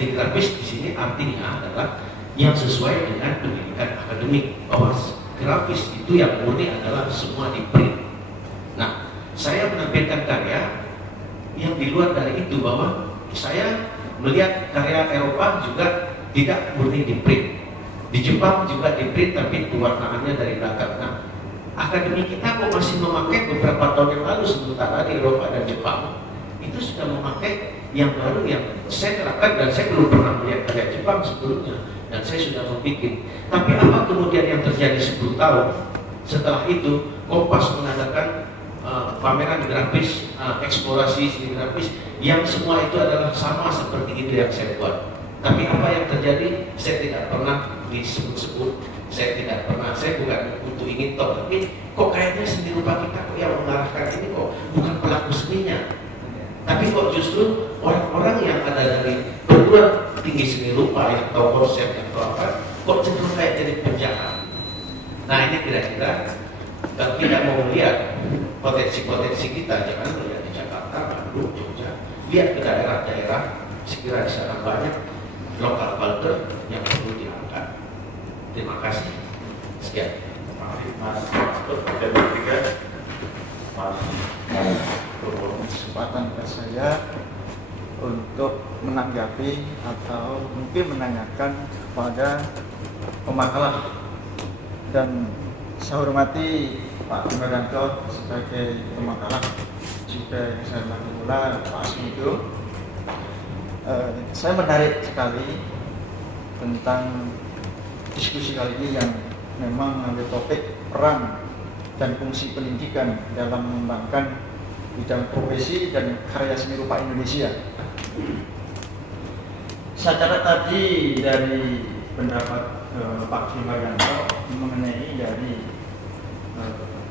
seni grafis di sini artinya adalah yang sesuai dengan pendidikan akademik, bahwa grafis itu yang murni adalah semua di print. Nah, saya menampilkan karya yang di luar dari itu, bahwa saya melihat karya Eropa juga tidak murni di print. Di Jepang juga di print tapi pewarnaannya dari belakang. Nah, akademi kita kok masih memakai beberapa tahun yang lalu, sementara di Eropa dan Jepang itu sudah memakai yang baru yang saya terapkan, dan saya belum pernah melihat karya Jepang sebelumnya, dan saya sudah membuat. Tapi apa kemudian yang terjadi 10 tahun setelah itu, Kompas mengadakan pameran grafis, eksplorasi seni grafis yang semua itu adalah sama seperti itu yang saya buat. Tapi apa yang terjadi, saya tidak pernah disebut-sebut, saya tidak pernah, saya bukan untuk ingin tahu, tapi kok kayaknya seni rupa kita kok yang mengarahkan ini kok bukan pelaku seninya, tapi kok justru orang-orang yang ada dari perguruan tinggi seni rupa yang tahu konsep atau apa, kok cenderung kayak jadi penjahat. Nah, ini kira-kira kalau kita mau melihat potensi-potensi kita, jangan melihat di Jakarta, Bandung, Jogja, lihat ke daerah-daerah, sekiranya di sana banyak lokal culture yang perlu diangkat. Terima kasih. Sekian. Mas dan bertiga, Mas kesempatan ke saya untuk menanggapi atau mungkin menanyakan kepada pemakalah, dan saya hormati Pak Wimadanto sebagai pemakalah, juga saya hormati pula Pak Asmido. Saya menarik sekali tentang diskusi kali ini yang memang mengambil topik peran dan fungsi pendidikan dalam mengembangkan bidang profesi dan karya seni rupa Indonesia. Saya catat tadi dari pendapat Pak Wimadanto mengenai dari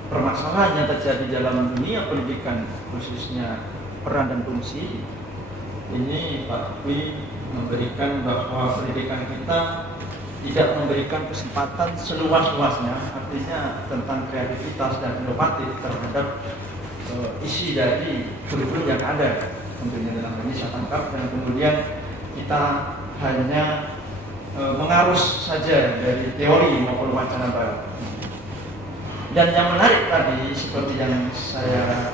permasalahan yang terjadi dalam dunia pendidikan, khususnya peran dan fungsi. Ini Pak Wi memberikan bahwa pendidikan kita tidak memberikan kesempatan seluas-luasnya, artinya tentang kreativitas dan inovatif terhadap isi dari kurikulum yang ada, tentunya dalam ini saya tangkap, dan kemudian kita hanya mengarus saja dari teori maupun wacana baru. Dan yang menarik tadi seperti yang saya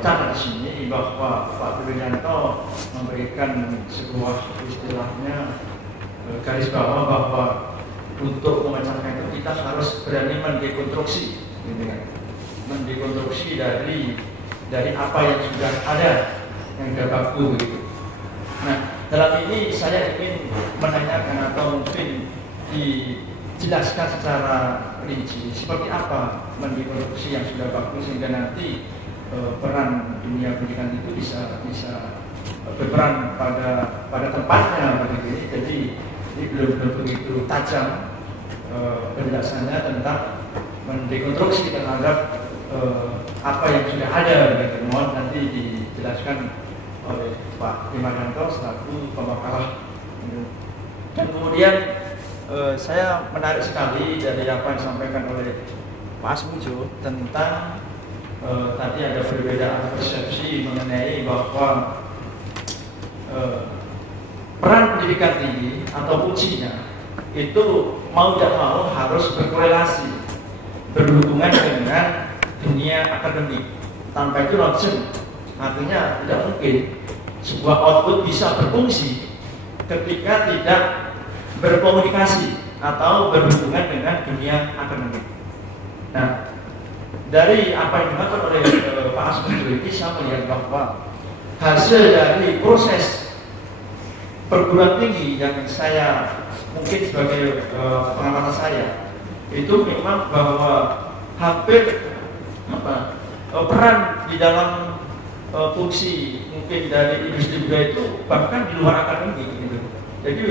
catat di sini, bahwa Pak Wimadanto memberikan sebuah istilahnya garis bawah bahwa untuk memecahkan itu kita harus berani mendekonstruksi, gitu kan? Mendekonstruksi dari apa yang sudah ada, yang sudah baku, gitu. Nah, dalam ini saya ingin menanyakan atau mungkin dijelaskan secara rinci seperti apa mendekonstruksi yang sudah baku, sehingga nanti peran dunia pendidikan itu bisa berperan pada tempatnya begitu. Jadi ini belum begitu tajam penjelasannya tentang mendekonstruksi terhadap apa yang sudah ada begitu. Mohon nanti dijelaskan oleh Pak Wimadanto selaku pemakalah. Dan kemudian saya menarik sekali dari apa yang disampaikan oleh Pak Asmijo tentang tadi ada perbedaan persepsi mengenai bahwa peran pendidikan tinggi atau fungsinya itu mau tidak mau harus berkorelasi, berhubungan dengan dunia akademik. Tanpa itu nonsen, artinya tidak mungkin sebuah output bisa berfungsi ketika tidak berkomunikasi atau berhubungan dengan dunia akademik. Nah, dari apa yang dimaksud oleh Pak Asmijo ini, saya melihat bahwa hasil dari proses perguruan tinggi yang saya mungkin sebagai pengamatan saya itu memang bahwa hampir peran di dalam fungsi mungkin dari industri budaya itu bahkan di luar akademik, gitu. Jadi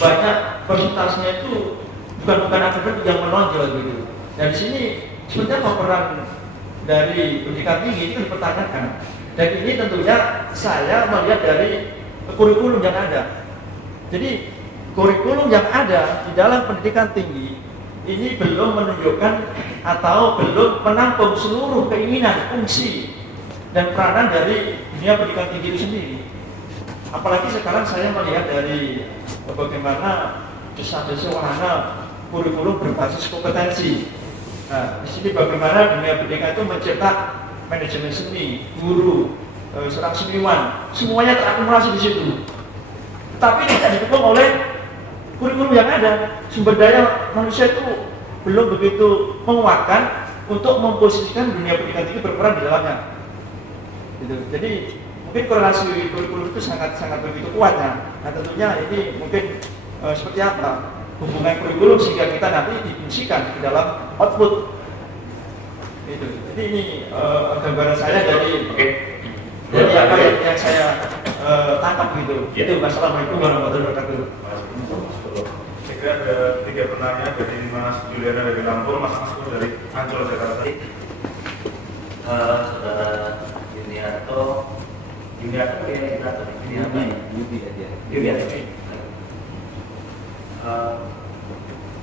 banyak persentasenya itu bukan akademik yang menonjol, gitu. Dan di sini sebenarnya peran dari pendidikan tinggi itu dipertanyakan. Dan ini tentunya saya melihat dari kurikulum yang ada. Jadi kurikulum yang ada di dalam pendidikan tinggi ini belum menunjukkan atau belum menampung seluruh keinginan, fungsi, dan peranan dari dunia pendidikan tinggi itu sendiri. apalagi sekarang saya melihat dari bagaimana desa-desa wahana kurikulum berbasis kompetensi. Nah, di sini bagaimana dunia pendidikan itu mencetak manajemen seni, guru, seorang seniman, semuanya terakumulasi di situ. Tapi tidak didukung oleh kurikulum yang ada. Sumber daya manusia itu belum begitu menguatkan untuk memposisikan dunia pendidikan tinggi berperan di dalamnya. Gitu. Jadi mungkin korelasi kurikulum itu sangat begitu kuatnya. Nah tentunya ini mungkin seperti apa hubungan kurikulum sehingga kita nanti difungsikan di dalam output. Gitu. Jadi ini gambaran saya dari apa yang saya tangkap gitu. Itu. Wassalamualaikum warahmatullahi wabarakatuh. Saya kira ada 3 penanya dari Mas Juliana dari Lampung, Mas Maskur dari Ancol Jakarta. Saudara Yuniarto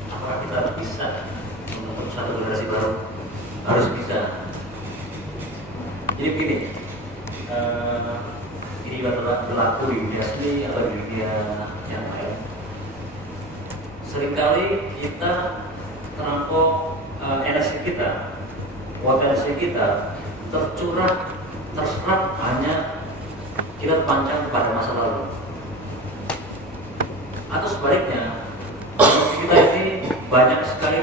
apakah kita bisa membentuk satu generasi baru? Harus bisa. Jadi begini, ini berlaku di dunia seni atau di dunia yang lain. Seringkali kita terlampau energi kita, potensi kita terserap hanya kita terpancang kepada masa lalu. Atau sebaliknya, kita ini banyak sekali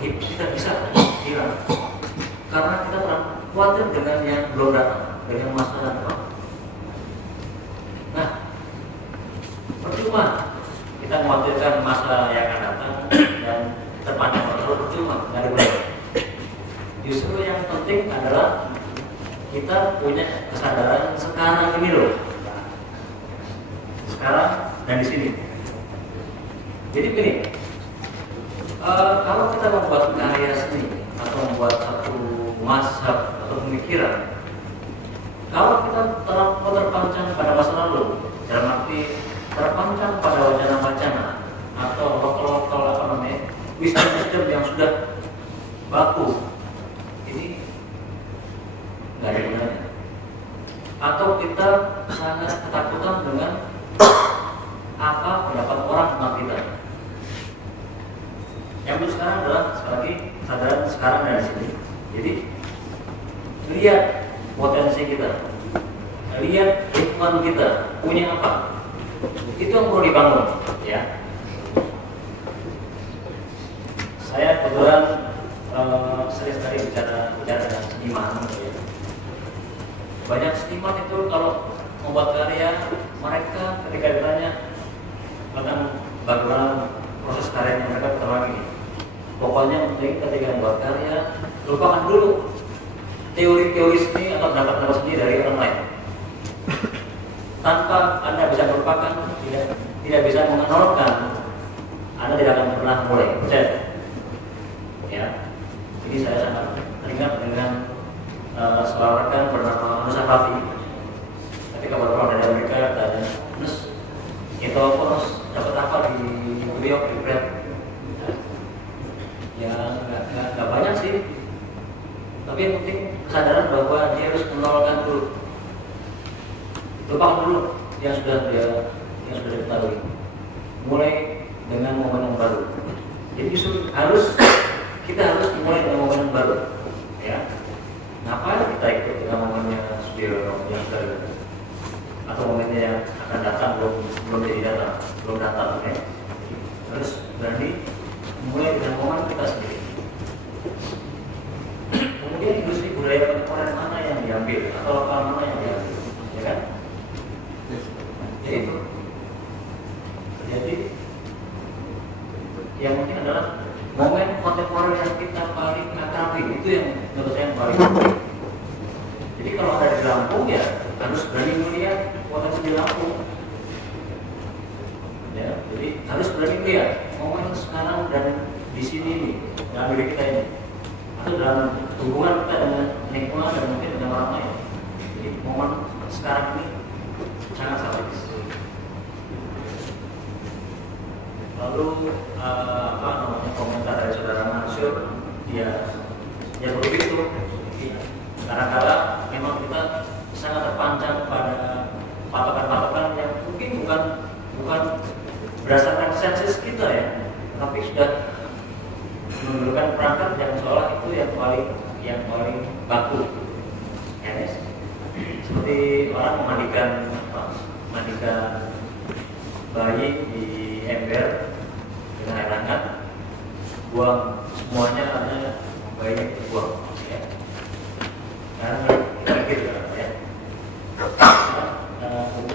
kita bisa hilang karena kita khawatir dengan yang belum datang, dengan masa depan. Nah, percuma kita mengkhawatirkan masa yang akan datang dan terpancang terlalu percuma, nggak ada gunanya. Justru yang penting adalah kita punya kesadaran sekarang ini loh, sekarang dan di sini. Jadi begini, kalau kita membuat karya seni atau membuat satu mazhab atau pemikiran, kalau kita terpancang pada masa lalu, dalam arti terpancang pada wacana-wacana atau lokal wisdom yang sudah baku, ini nggak ada gunanya. Atau kita sangat ketakutan dengan apa pendapat orang tentang kita. Yang penting sekarang adalah sekali lagi kesadaran sekarang dan di sini. Jadi lihat potensi kita, lihat lingkungan kita punya apa, itu yang perlu dibangun. Ya, saya kebetulan sering sekali bicara dengan seniman. Ya. Banyak seniman itu kalau membuat karya, mereka ketika ditanya tentang bagaimana proses karyanya, mereka berterang ini. Pokoknya penting ketika membuat karya, lupakan dulu teori-teori seni atau pendapat-pendapat seni dari orang lain. Tanpa Anda bisa melupakan, tidak bisa mengenalkan, Anda tidak akan pernah mulai. Percaya? Ya. Jadi saya sangat teringat dengan seorang rekan bernama Nusa Fafi. Ketika baru dari Amerika, tanya, Nus, itu harus dapat apa di New York di Brad? Ya nggak banyak sih, tapi yang penting kesadaran bahwa dia harus menolakkan dulu, lupakan dulu yang sudah diketahui, mulai dengan momen yang baru. Jadi kita harus mulai dengan momen yang baru, ya. Ngapain kita ikut dengan momennya Sudirno yang sudah ada, atau momennya yang akan datang belum datang, ya. Harus berani mulai dengan momen kita sendiri. Kemudian industri budaya kontemporer mana yang diambil atau lokal mana yang diambil, ya kan? Jadi itu. Jadi yang mungkin adalah momen kontemporer yang kita paling akrabi, itu yang menurut saya yang paling penting. Jadi kalau ada di Lampung ya harus berani melihat potensi di Lampung. Ya, jadi harus berani melihat momen sekarang dan di sini nih, dalam diri kita ini, atau dalam hubungan kita dengan lingkungan dan mungkin dengan orang lain. Jadi momen sekarang ini sangat strategis. Lalu komentar dari saudara Mansur, ya begitu. Kadang-kadang memang kita sangat terpancing terpancang pada patokan-patokan yang mungkin bukan berdasarkan sensus kita ya, tapi sudah menunjukkan perangkat yang seolah itu yang paling baku. Ya, yes. Seperti orang memandikan bayi di ember dengan air hangat, buang semuanya hanya bayinya dibuang. Ya. Karena kita gitu ya.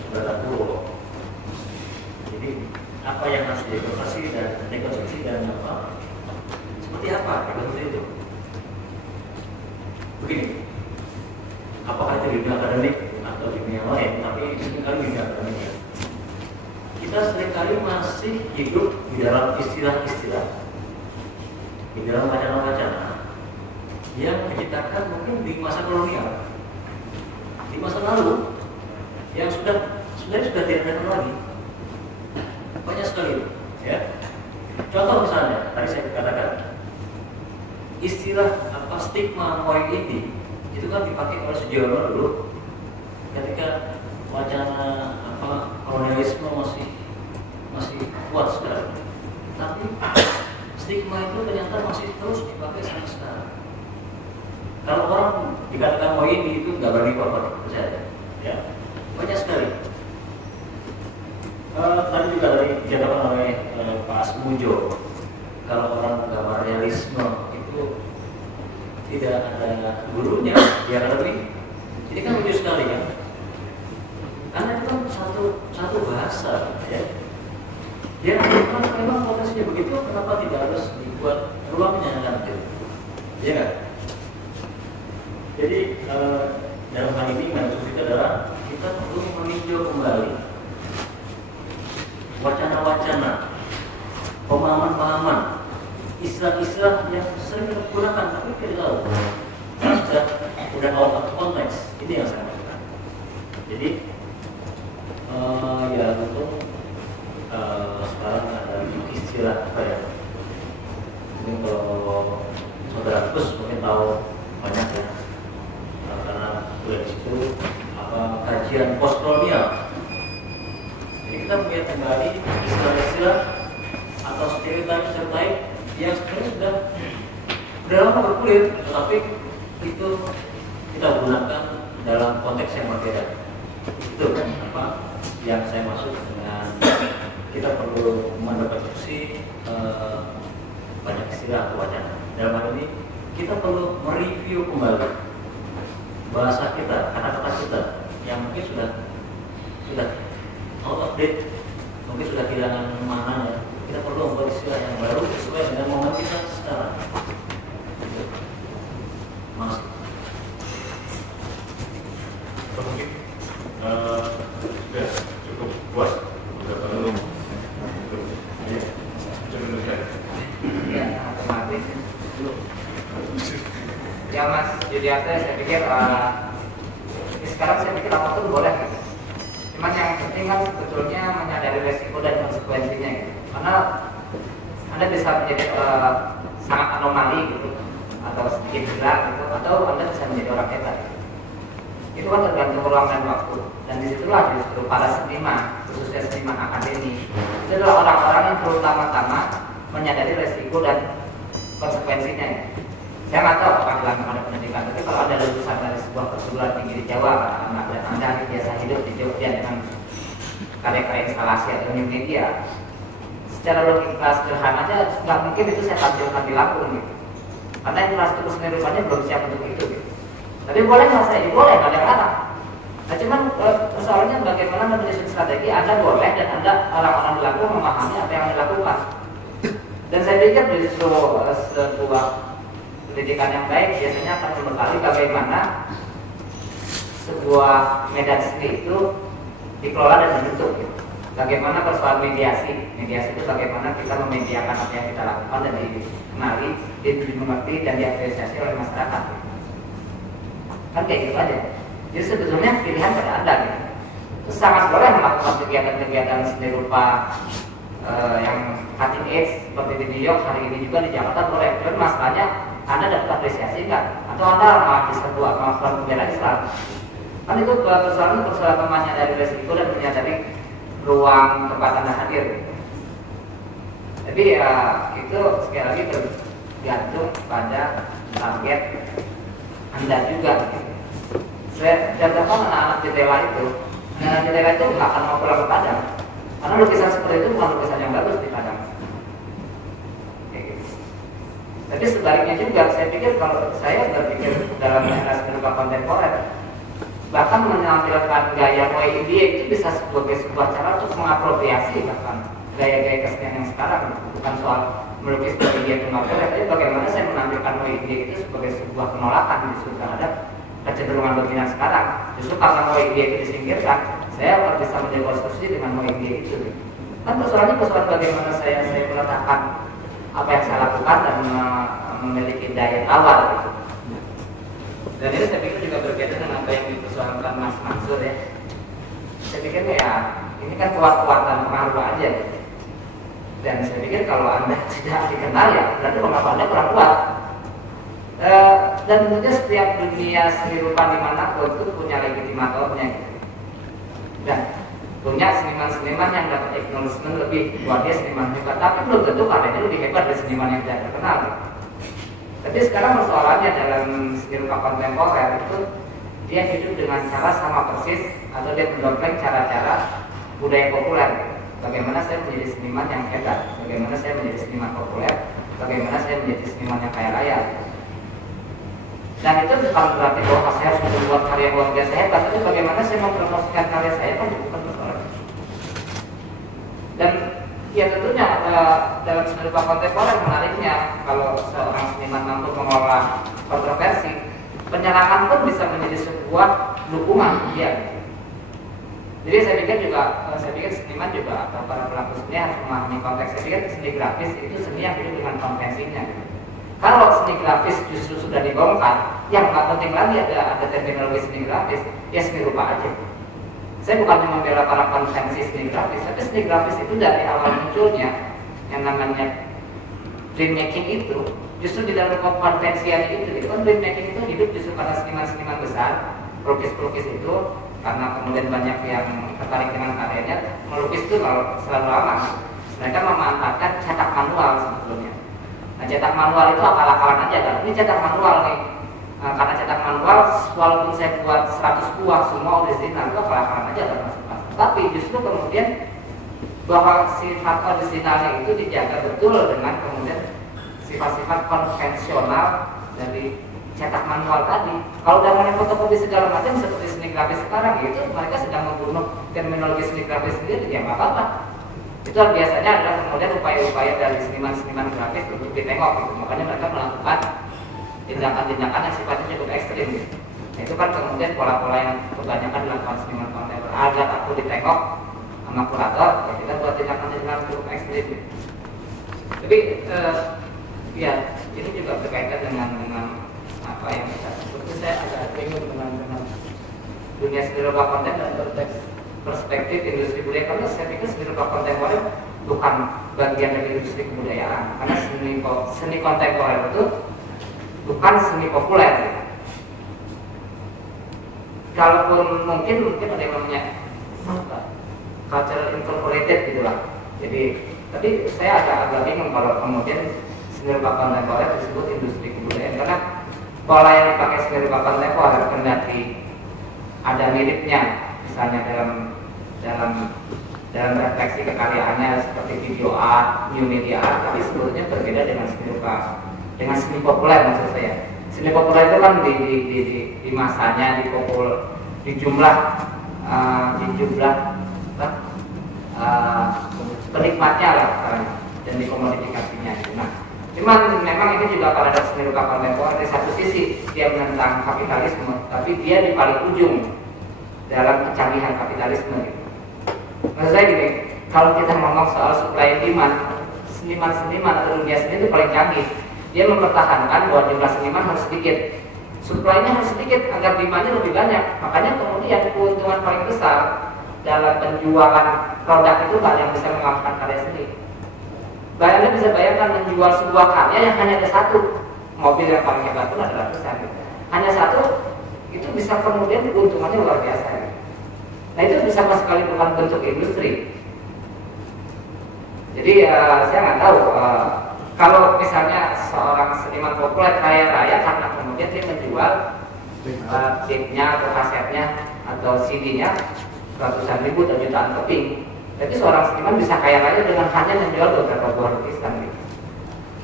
Sudah tahu. Jadi apa yang harus dekonstruksi dan apa? Seperti apa dekonstruksi itu? Begini. Apakah itu dunia akademik atau dunia lain? Tapi seringkali dunia akademik ya. Kita seringkali masih hidup di dalam istilah-istilah, di dalam wacana-wacana yang diciptakan mungkin di masa kolonial, di masa lalu, yang sebenarnya sudah tidak ada lagi. Banyak sekali, ya. Contoh misalnya, tadi saya katakan istilah apa stigma morbidity itu kan dipakai oleh sejauh dulu ketika wacana apa kolonialisme masih kuat sekali. Tapi stigma itu ternyata masih terus dipakai sampai sekarang. Kalau orang dikatakan morbidity itu nggak berani apa-apa, percaya? Ya, banyak sekali. Tadi juga dari dikatakan oleh Pak Asmujo, kalau orang gambar realisme itu tidak ada gurunya, biar lebih. Ini kan lucu sekali ya, karena itu kan satu bahasa, ya. Dia memang potensinya begitu, kenapa tidak harus dibuat ruangnya nanti, ya kan? Jadi dalam hal ini maksud kita adalah kita perlu meninjau kembali wacana-wacana, pemahaman-pemahaman, istilah-istilah yang sering kita gunakan tapi tidak tahu. Sudah out of konteks. Ini yang saya maksudkan. Jadi ya tentu sekarang ada istilah apa ya? Mungkin kalau saudara Gus mungkin tahu banyak ya, karena sudah di situ apa kajian postkolonial. Jadi kita melihat kembali istilah-istilah atau stereotip yang sebenarnya sudah lama bergulir, tetapi itu kita gunakan dalam konteks yang berbeda. Itu kan apa yang saya maksud dengan kita perlu mendekonstruksi banyak istilah atau wacana. Dalam hal ini kita perlu mereview kembali bahasa kita, kata-kata kita yang mungkin sudah out of date, mungkin sudah kehilangan maknanya. Kita perlu membuat istilah yang baru sesuai dengan momen kita sekarang. Mas, mungkin sudah cukup puas belum? Ya, otomatis. Ya Mas Judiarte, saya pikir sekarang saya pikir apapun boleh. Cuman yang penting kan sebetulnya menyadari resiko dan konsekuensinya gitu. Karena Anda bisa menjadi sangat anomali gitu, atau sedikit gila gitu, atau Anda bisa menjadi orang hebat. Itu kan tergantung ruang dan waktu. Dan disitulah justru para seniman, khususnya seniman akademik, itu adalah orang-orang yang terutama-tama menyadari resiko dan konsekuensinya ya. Saya nggak tahu apakah dilakukan pada pendidikan, tapi kalau Anda lulusan dari sebuah perguruan tinggi di Jawa, dan Anda biasa hidup di Jogja dengan karya-karya instalasi atau new media, secara logika sederhana aja nggak mungkin itu saya tampilkan di Lampung gitu. Karena infrastruktur seni rupanya belum siap untuk itu gitu. Tapi boleh nggak saya? Boleh, nggak ada yang larang. Nah cuman persoalannya bagaimana menyusun strategi Anda boleh dan Anda orang-orang di Lampung memahami apa yang dilakukan. Dan saya pikir dari sebuah pendidikan yang baik biasanya akan membekali bagaimana sebuah medan seni itu dikelola dan dibentuk gitu. Bagaimana persoalan mediasi itu bagaimana kita memediakan apa yang kita lakukan dan dikenali, dimengerti dan diapresiasi oleh masyarakat gitu. Kan kayak gitu aja. Jadi sebetulnya pilihan pada Anda gitu. Terus sangat boleh melakukan kegiatan-kegiatan seni rupa yang cutting edge seperti di New York hari ini juga di Jakarta boleh. Tapi masalahnya Anda dapat apresiasi enggak? Atau Anda malah diserbu melakukan pembela Islam? Kan itu persoalan menyadari resiko dan menyadari ruang tempat Anda hadir. Tapi ya itu sekali lagi tergantung pada target Anda juga. Saya dapat anak-anak jendela itu nggak akan mau pulang ke Padang, karena lukisan seperti itu bukan lukisan yang bagus di Padang. Tapi sebaliknya juga, saya pikir kalau saya berpikir dalam era berupa kontemporer, bahkan menampilkan gaya Moe Indie itu bisa sebagai sebuah cara untuk mengapropriasi bahkan gaya-gaya kesenian yang sekarang. Bukan soal melukis dari dia ke material, tapi bagaimana saya menampilkan Moe Indie itu sebagai sebuah penolakan justru terhadap kecenderungan dominan sekarang. Justru karena Moe Indie itu disingkirkan, saya akan bisa mendekonstruksi dengan Moe Indie itu. Kan persoalannya bagaimana saya meletakkan apa yang saya lakukan dan memiliki daya tawar gitu. Dan ini saya pikir juga berbeda dengan apa yang dipersoalkan Mas Mansur ya. Saya pikir ya ini kan kuat-kuatan pengaruh aja gitu. Dan saya pikir kalau Anda tidak dikenal ya berarti pengaruh Anda kurang kuat. Dan tentunya setiap dunia seni rupa di mana itu punya legitimatornya gitu. Dan punya seniman-seniman yang dapat acknowledgement lebih buat dia seniman hebat, tapi belum tentu karyanya lebih hebat dari seniman yang tidak terkenal. Tapi sekarang persoalannya dalam seni rupa kontemporer itu dia hidup dengan cara sama persis atau dia mendompleng cara-cara budaya populer. Bagaimana saya menjadi seniman yang hebat, bagaimana saya menjadi seniman populer, bagaimana saya menjadi seniman yang kaya raya. Dan itu bukan berarti bahwa saya harus membuat karya luar biasa hebat, tapi bagaimana saya mempromosikan karya saya kan bukan persoalan. Dan ya tentunya dalam seni rupa kontemporer menariknya kalau seorang seniman mampu mengolah kontroversi, penyerangan pun bisa menjadi sebuah dukungan dia. Jadi saya pikir seniman juga atau para pelaku seni harus memahami konteks. Saya pikir seni grafis itu seni yang hidup dengan konvensinya. Kalau seni grafis justru sudah dibongkar, yang nggak penting lagi ada terminologi seni grafis, ya seni rupa aja. Saya bukannya membela para konvensi seni grafis, tapi seni grafis itu dari awal munculnya yang namanya printmaking itu justru di dalam konvensian itu. Gitu kan printmaking itu hidup justru karena seniman-seniman besar, pelukis-pelukis itu karena kemudian banyak yang tertarik dengan karyanya. Melukis itu kalau selalu lama, mereka memanfaatkan cetak manual sebetulnya. Nah, cetak manual itu akal-akalan aja kan. Ini cetak manual nih. Nah, karena cetak manual, walaupun saya buat 100 buah semua original itu akal-akalan aja kan masuk-masuk. Tapi justru kemudian bahwa sifat originalnya itu dijaga betul dengan kemudian sifat-sifat konvensional dari cetak manual tadi. Kalau namanya fotokopi segala macam seperti seni grafis sekarang itu mereka sedang membunuh terminologi seni grafis sendiri, ya nggak apa-apa. Itu biasanya adalah kemudian upaya-upaya dari seniman-seniman grafis untuk ditengok gitu. Makanya mereka melakukan tindakan-tindakan yang sifatnya cukup ekstrim gitu. Nah, itu kan kemudian pola-pola yang kebanyakan dilakukan seniman kontemporer. Agar aku ditengok sama kurator, ya kita buat tindakan-tindakan cukup ekstrim gitu. Tapi ya ini juga berkaitan dengan apa yang kita sebut. Saya agak bingung dengan dunia seni rupa konten dan perspektif industri budaya, karena saya pikir seni rupa kontemporer bukan bagian dari industri kebudayaan, karena seni kontemporer itu bukan seni populer. Kalaupun mungkin ada yang namanya cultural incorporated gitulah. Jadi, tapi saya agak bingung kalau kemudian seni rupa kontemporer disebut industri kebudayaan, karena pola yang dipakai seni rupa kontemporer kendati ada miripnya, misalnya dalam refleksi kekaryaannya seperti video art, new media art, tapi sebetulnya berbeda dengan seni populer maksud saya. Seni populer itu kan di masanya, di jumlah penikmatnya lah dan di komodifikasinya. Nah, cuman memang ini juga paradoks seni rupa kontemporer. Di satu sisi dia menentang kapitalisme, tapi dia di paling ujung dalam kecanggihan kapitalisme. Maksud saya gini, kalau kita ngomong soal supply and demand, seniman-seniman atau dunia seni itu paling canggih. Dia mempertahankan bahwa jumlah seniman harus sedikit, supply-nya harus sedikit agar demand-nya lebih banyak. Makanya kemudian keuntungan paling besar dalam penjualan produk itu yang bisa mengalahkan karya seni. Anda bisa bayangkan menjual sebuah karya yang hanya ada satu, mobil yang paling hebat pun ada ratusan. Hanya satu, itu bisa kemudian keuntungannya luar biasa. Nah itu sama sekali bukan bentuk industri. Jadi saya nggak tahu kalau misalnya seorang seniman populer kaya raya karena kemudian dia menjual tape-nya atau kasetnya atau CD-nya ratusan ribu atau jutaan keping. Tapi seorang seniman bisa kaya raya dengan hanya menjual beberapa buah lukisan. Gitu.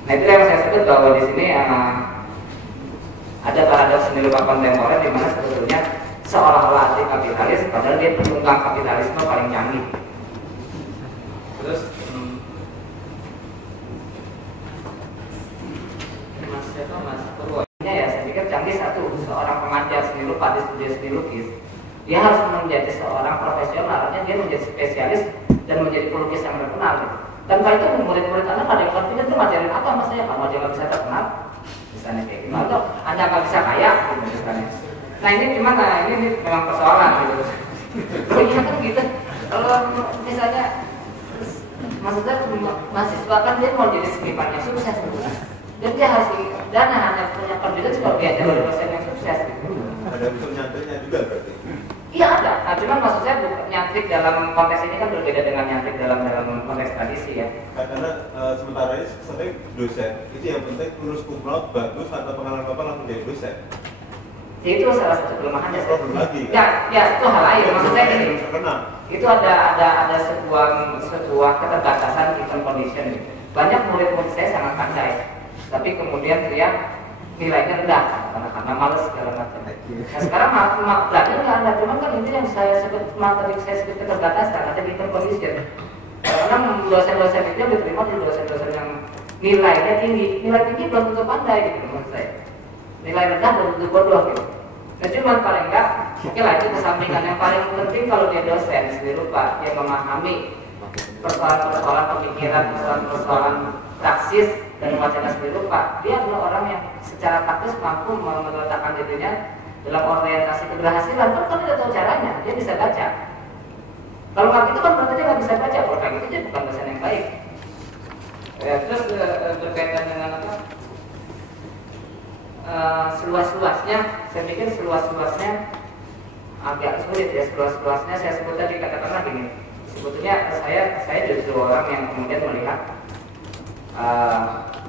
Nah itu yang saya sebut bahwa di sini ada paradoks seni rupa kontemporer di mana sebetulnya seolah-olah anti kapitalis, padahal dia penunggang kapitalisme paling canggih. Terus Mas Purwonya ya saya pikir canggih satu, seorang pengajar seni rupa di studio seni lukis, dia harus menjadi seorang profesional, artinya dia menjadi spesialis dan menjadi pelukis yang terkenal. Tanpa itu murid-murid Anda ada yang confident itu ngajarin apa mas saya, kamu aja nggak bisa terkenal, misalnya kayak gimana, atau Anda nggak bisa kaya, gitu, misalnya. Nah ini gimana? Ini memang persoalan gitu. Oh iya kan gitu. Kalau misalnya maksudnya mahasiswa kan dia mau jadi seniman yang sukses gitu. Dan dia harus dana hanya punya confidence kalau dia jadi dosen yang sukses gitu. Ada unsur nyantanya juga berarti. Iya ada. Nah cuman maksud saya nyantrik dalam konteks ini kan berbeda dengan nyantrik dalam konteks tradisi ya. Karena sementara ini sering dosen itu yang penting lulus cum laude bagus atau pengalaman bapak langsung jadi dosen. Itu salah satu kelemahannya. Problem lagi. Ya itu hal lain. Maksud saya gini. Terkenal. Itu ada sebuah keterbatasan given condition. Banyak murid-murid saya sangat pandai, tapi kemudian dia nilainya rendah karena malas segala macam. Nah sekarang berarti nggak ada, cuman kan itu yang saya sebut tadi saya sebut keterbatasan, ada given condition. Karena dosen-dosen itu yang diterima di dosen-dosen yang nilainya tinggi, nilai tinggi belum tentu pandai gitu menurut saya. Nilai rendah belum tentu bodoh gitu. Nah cuman paling enggak, oke lah itu kesampingan yang paling penting kalau dia dosen seni rupa, dia memahami persoalan-persoalan pemikiran, persoalan praksis dan wacana seni rupa. Dia adalah orang yang secara taktis mampu meletakkan dirinya dalam orientasi keberhasilan. Kan dia tahu caranya, dia bisa baca. Kalau nggak gitu kan berarti dia nggak bisa baca. Kalau kayak gitu dia bukan dosen yang baik. Ya, terus berkaitan dengan apa? Seluas-luasnya, saya pikir seluas-luasnya agak sulit ya. Seluas-luasnya saya sebut tadi katakanlah gini. Sebetulnya saya justru orang yang kemudian melihat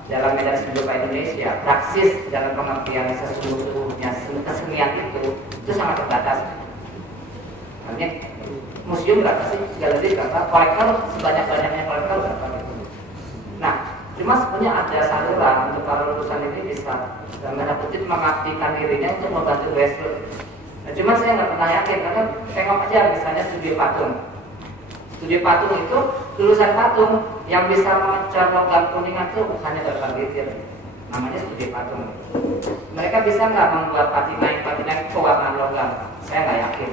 dalam medan seni rupa Indonesia praksis dalam pengertian sesungguhnya kesenian itu sangat terbatas. Artinya museum berapa sih? Galeri berapa? Kolektor sebanyak-banyaknya kolektor berapa? Nah, cuma sebenarnya ada saluran untuk para lulusan ini bisa dalam tanda kutip mengabdikan dirinya untuk membantu grassroots. Nah, cuma saya nggak pernah yakin karena tengok aja misalnya studio patung. Studio patung itu lulusan patung yang bisa mengejar logam kuningan itu hanya berapa litir. Namanya studio patung. Mereka bisa nggak membuat patina pewarnaan logam? Saya nggak yakin.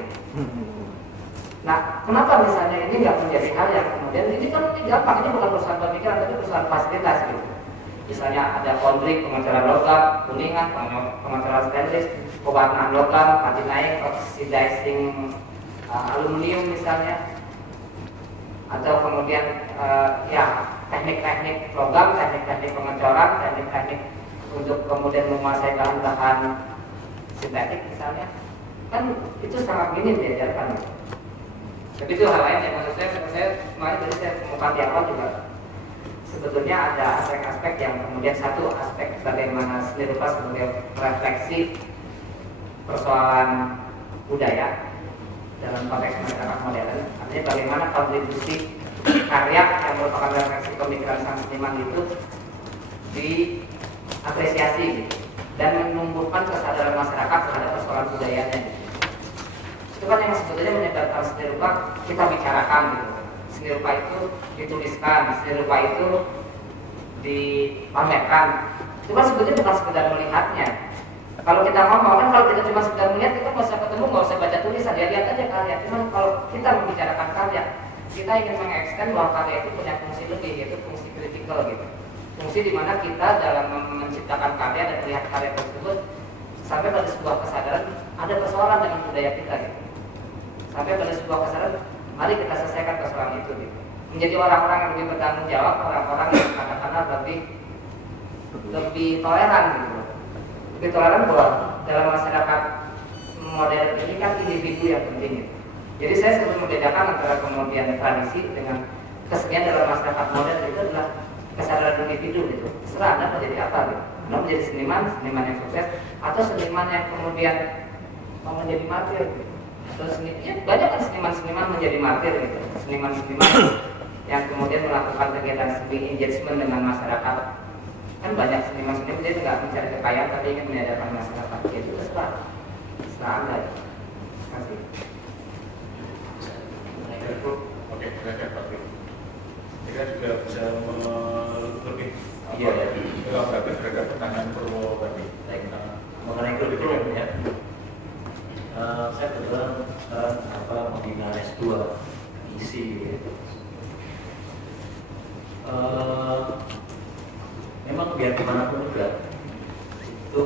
Nah, kenapa misalnya ini nggak menjadi hal yang kemudian ini kan ini gampang, ini bukan perusahaan pemikiran tapi perusahaan fasilitas gitu. Misalnya ada kondrik, pengecaran logam, kuningan, pengecaran stainless, pewarnaan logam, patinaing, oxidizing aluminium misalnya, atau kemudian ya teknik-teknik logam, teknik-teknik pengecoran, teknik-teknik untuk kemudian menguasai bahan-bahan sintetik misalnya, kan itu sangat minim diajarkan. Tapi itu hal lain yang maksud saya kemarin tadi saya kemukakan di awal juga sebetulnya ada aspek-aspek yang kemudian satu aspek bagaimana seni rupa sebagai refleksi persoalan budaya dalam konteks masyarakat modern, artinya bagaimana kontribusi karya yang merupakan refleksi pemikiran sang seniman itu diapresiasi gitu, dan menumbuhkan kesadaran masyarakat terhadap persoalan budayanya. Itu kan yang sebetulnya menyebabkan seni rupa kita bicarakan gitu. Seni rupa itu dituliskan, seni rupa itu dipamerkan. Itu kan sebetulnya bukan sekedar melihatnya. Kalau kita ngomong kan, kalau kita cuma sekedar melihat kita nggak usah ketemu, nggak usah baca tulisan, ya lihat aja karya. Cuman kalau kita membicarakan karya, kita ingin mengekstend bahwa karya itu punya fungsi lebih, yaitu fungsi kritikal gitu. Fungsi di mana kita dalam menciptakan karya dan melihat karya tersebut sampai pada sebuah kesadaran ada persoalan dengan budaya kita gitu. Sampai pada sebuah kesadaran, mari kita selesaikan persoalan itu gitu. Menjadi orang-orang yang lebih bertanggung jawab, orang-orang yang katakanlah lebih toleran gitu. Lebih toleran bahwa dalam masyarakat modern ini kan individu yang penting gitu. Jadi saya selalu membedakan antara kemudian tradisi dengan kesenian dalam masyarakat modern itu adalah kesadaran individu gitu. Terserah Anda menjadi apa gitu. Anda menjadi seniman yang sukses, atau seniman yang kemudian mau menjadi martir gitu. Atau ya, banyak kan seniman menjadi martir gitu. Seniman yang kemudian melakukan kegiatan seni engagement dengan masyarakat. Kan banyak seniman dia nggak mencari kekayaan tapi ingin menyadarkan masyarakat. Itu terserah Anda. Terima kasih. Oke, saya Pak. Kita juga bisa lebih beragam pertanyaan perlu tadi. Baik, mengenai kurikulum ya. Saya kebetulan sekarang membina S2 isi gitu. Memang biar gimana pun juga itu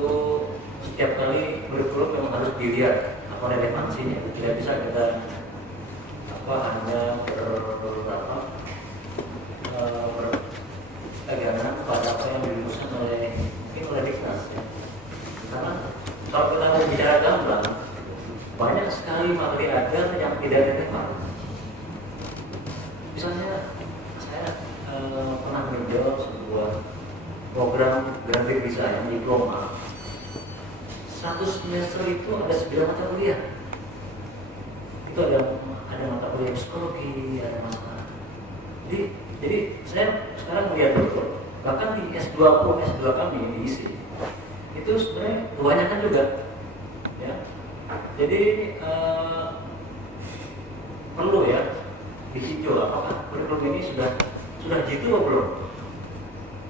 setiap kali kurikulum memang harus dilihat apa relevansinya. Tidak bisa kita hanya berpegangan pada apa yang dirumuskan oleh Diknas ya. Karena kalau kita mau bicara gamblang, banyak sekali materi ajar yang tidak relevan. Misalnya saya pernah menjawab sebuah program grafik desain diploma. 1 semester itu ada 9 mata kuliah. Itu ada mata kuliah psikologi, ada mata. Jadi saya sekarang melihat dulu, bahkan di S2 kami diisi itu sebenarnya kebanyakan juga, ya. Jadi perlu ya ditinjau apakah kurikulum ini sudah jitu atau belum.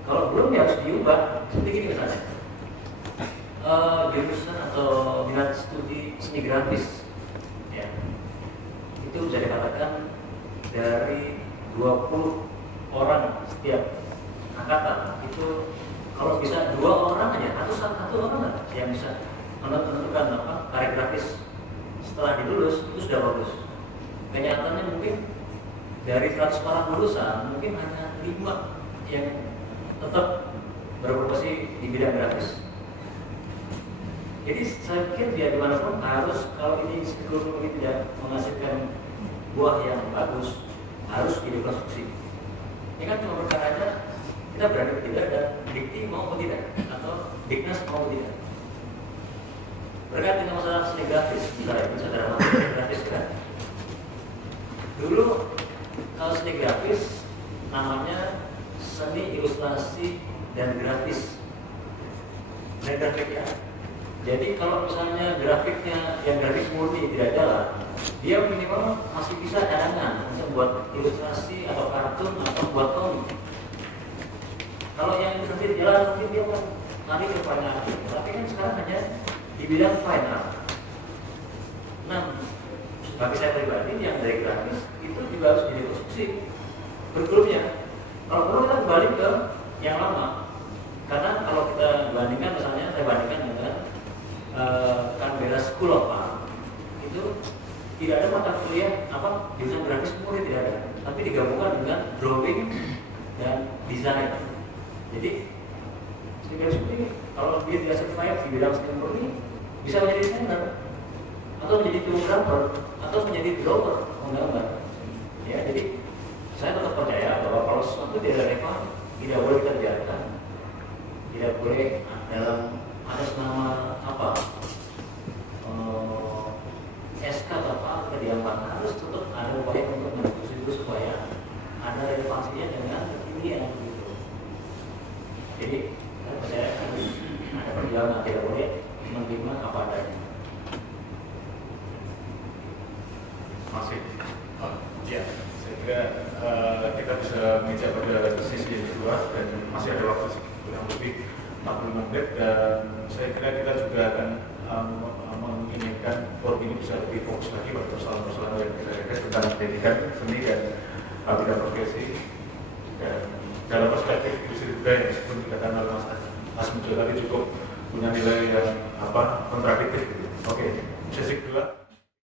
Kalau belum ya harus diubah. Seperti ini misalnya, jurusan atau minat studi seni grafis, ya, itu bisa dikatakan dari 20 orang setiap angkatan itu kalau bisa 2 orang aja atau 1 orang yang bisa menentukan karir grafis setelah dilulus itu sudah bagus. Kenyataannya mungkin dari 100 orang lulusan mungkin hanya 5 yang tetap berprofesi di bidang grafis. Jadi saya pikir biar gimana pun harus, kalau ini kurikulum ini tidak menghasilkan buah yang bagus, harus direkonstruksi. Ini kan cuma perkaranya kita berani tidak dan dikti mau atau tidak, atau Diknas mau atau tidak. Berkait dengan masalah seni grafis, misalnya saudara seni grafis kan. Dulu kalau seni grafis namanya seni ilustrasi dan grafis. Nah, grafik ya. Jadi kalau misalnya grafiknya yang grafis murni tidak jalan, dia minimal masih bisa cadangan untuk buat ilustrasi atau kartun atau buat komik. Kalau yang ilustrasi jalan mungkin dia akan lari ke banyak. Tapi kan sekarang hanya di bidang fine art. Nah, bagi saya pribadi yang dari grafis itu juga harus direkonstruksi kurikulumnya. Kalau perlu kita kembali ke yang lama, karena kalau kita bandingkan, misalnya saya bandingkan dengan Canberra School of Art, itu tidak ada mata kuliah jurusan grafis murni, tidak ada, tapi digabungkan dengan drawing dan desain. Jadi seperti kalau dia tidak certified di bidang seni murni, bisa menjadi desainer atau menjadi fotografer atau menjadi drawer, penggambar. Ya, jadi saya tetap percaya bahwa kalau sesuatu tidak relevan, tidak boleh kita biarkan, tidak boleh dalam atas nama SK atau apa diamankan, harus tetap ada upaya untuk mendiskusi itu supaya ada relevansinya dengan kekinian gitu. Jadi saya percaya ada perjuangan, tidak boleh menerima apa adanya. Masih, ya, saya kira kita bisa menginjak pada sesi yang kedua dan masih ada waktu kurang lebih 45 menit, dan saya kira kita juga akan menginginkan forum ini bisa lebih fokus lagi pada persoalan-persoalan yang kita lihat tentang pendidikan seni dan bidang profesi, dan dalam perspektif industri budaya yang sebelum dikatakan oleh Mas Mujo tadi cukup punya nilai yang kontradiktif gitu. Oke, sesi kedua.